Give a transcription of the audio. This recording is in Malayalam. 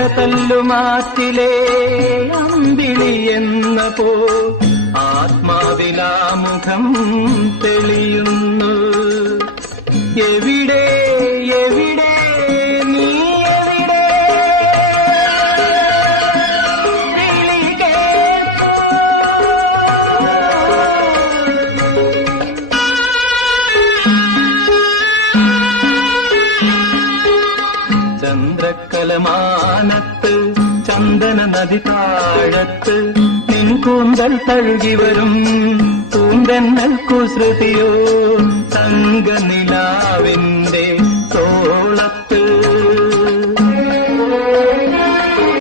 തിരതല്ലുമാറ്റിലെ അമ്പിളി എന്ന പോ ആത്മാവിലാമുഖം തെളിയുന്നു. എവിടെ എവിടെ നീ എവിടെ വിളി കേൾക്കൂ. ചന്ദ്രക്കലമാനത്ത് ചന്ദന നദി താഴത്ത് നിൻകൂന്തൽ തഴുകി വരും പൂന്തന്നൽ കുസൃതിയോ തങ്കനിലാവിന്റെ തോളത്ത്